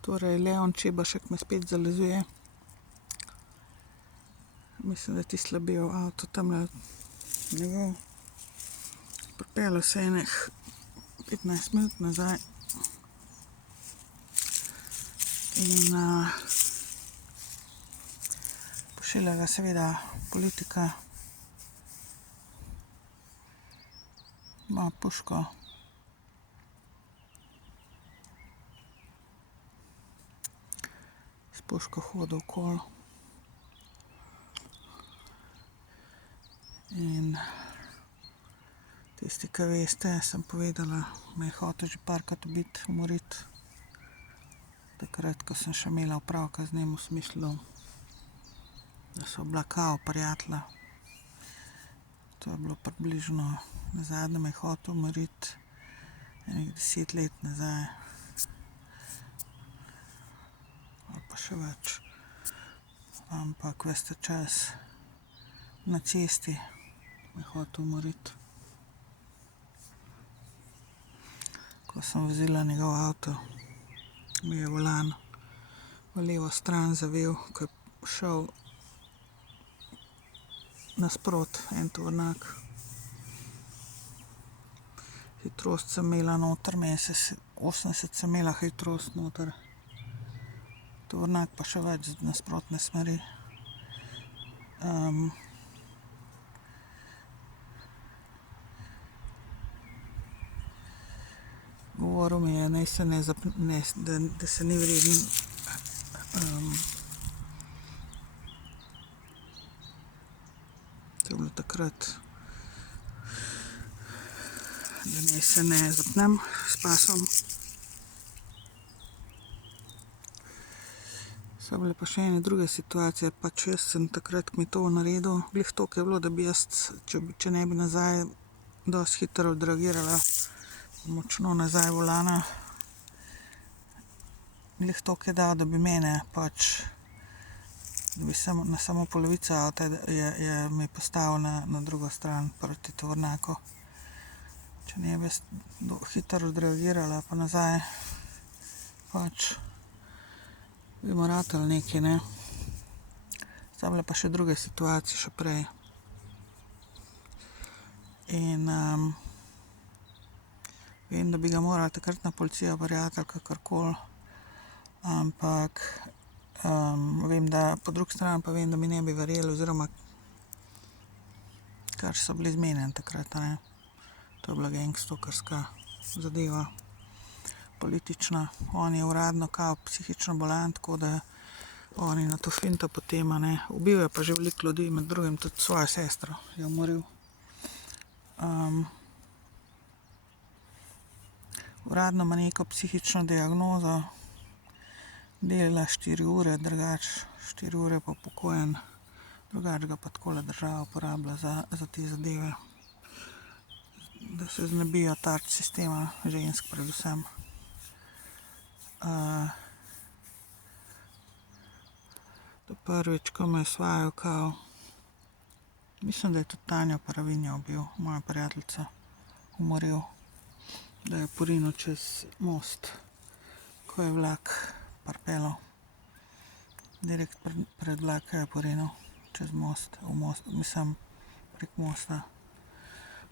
Torej, Leon Čebašek me spet zalezuje. Mislim, da ti slabijo avto tamle njegov. Pripeljal se enih 15 minut nazaj. In pošilja ga seveda politika. Ima puško. S puško hodi okoli. In tisti, ki veste, sem povedala, me je hotel že parkrat ubiti, umoriti. Takrat, ko sem še imela opravka z njim v smislu, da so bila kao prijatelja. To je bilo približno, nazadnje me je hotel umoriti enih 10 let nazaj. Ali pa še več. Ampak veste čas na cesti me je hotel umoriti. Ko sem vozila njegov avto, mi je volan v levo stran zavil, ko je šel nasprot en tovornjak. Hitrost sem imela noter, 80 sem imela hitrost noter. Tovornjak pa še več z nasprotne smeri. Govoril mi je, naj se da se ni vreden to je bilo takrat, da naj se ne zapnem s pasom. So bile pa še ene druge situacije, pač jaz sem takrat kmetovo naredil, glih toliko je bilo, da bi jaz, če ne bi nazaj dosti hitro odreagirala, močno nazaj volana. Glih toliko je dal, da bi mene pač, da bi na samo polovico avta me postavil na drugo stran proti tovornjaku. Če ne bi hitro odreagirala pa nazaj, pač bi mu ratalo nekaj, ne. So bile pa še druge situacije še prej. In vem, da bi ga morala takrat na policijo prijaviti ali kakorkoli, ampak vem, da po drugi strani pa vem, da mi ne bi verjeli, oziroma kar so bili zmenjeni takrat, ne. To je bila gangstokerska zadeva, politična. On je uradno kao psihično bolan, tako da on je na to finto potem, ne. Ubil je pa že veliko ljudi, med drugim tudi svojo sestro je umoril. Uradno ima neko psihično diagnozo, dela 4 ure, drugače 4 ure pa upokojen, drugače ga pa takole država uporablja za te zadeve, da se znebijo tarč sistema, žensk predvsem. To prvič, ko me je svajal, kao, mislim, da je tudi Tanjo Paravinjo ubil, mojo prijateljico, umoril, da je porinil čez most, ko je vlak pripeljal. Direkt pred vlak je porinil čez most, mislim, prek mosta.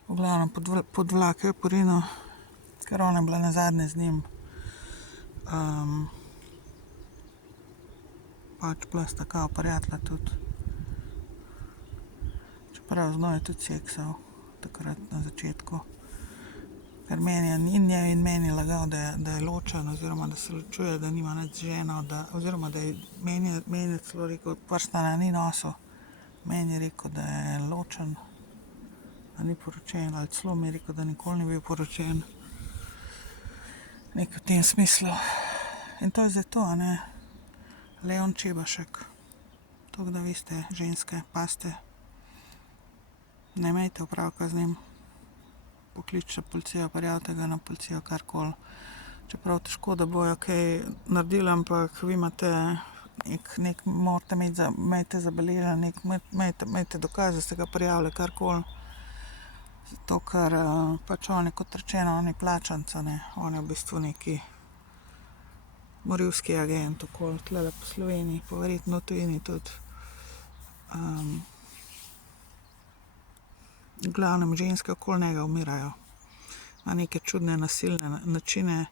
V glavnem, pod vlak je porinil, ker ona je bila nazadnje z njim. Pač bila sta kao prijatelja tudi. Čeprav z njo je tudi seksal takrat na začetku. Ker meni je lagal, da je ločen, oziroma da se ločuje, da nima nič z ženo, oziroma da je meni celo rekel, prstana ni nosil. Meni je rekel, da je ločen, da ni poročen, ali celo mi je rekel, da nikoli ni bil poročen. Nekaj v tem smislu. In to je zdaj to, a ne. Leon Čebašek. Toliko, da veste, ženske, pazite. Ne imejte opravka z njim. Pokličite policijo, prijavite ga na policijo, karkoli. Čeprav težko, da bojo kaj naredili, ampak vi imate morate imeti zabeležen, imejte dokaz, da ste ga prijavili, karkoli. Zato, ker pač on je, kot rečeno, on je plačanec, ne. On je v bistvu neki morilski agent okoli tlele po Sloveniji, pa verjetno v tujini tudi. V glavnem ženske okoli njega umirajo. Ima neke čudne nasilne načine,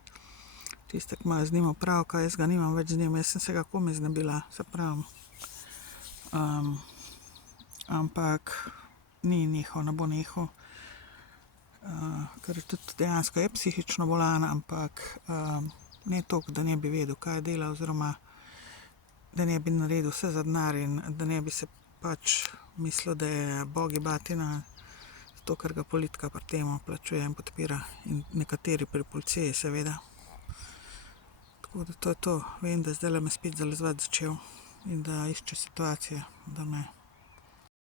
tiste, ki imajo z njim opravka, jaz ga nimam več z njim, jaz sem se ga komaj znebila, se pravim. Ampak ni nehal, ne bo nehal. Ker tudi dejansko je psihično bolan, ampak ne toliko, da ne bi vedel, kaj dela, oziroma da ne bi naredil vse za denar in da ne bi se pač mislil, da je bogi batina, zato ker ga politika pri tem plačuje in podpira. In nekateri pri policiji, seveda. Tako da to je to. Vem, da zdajle me spet zalezovati začel in da išče situacije, da me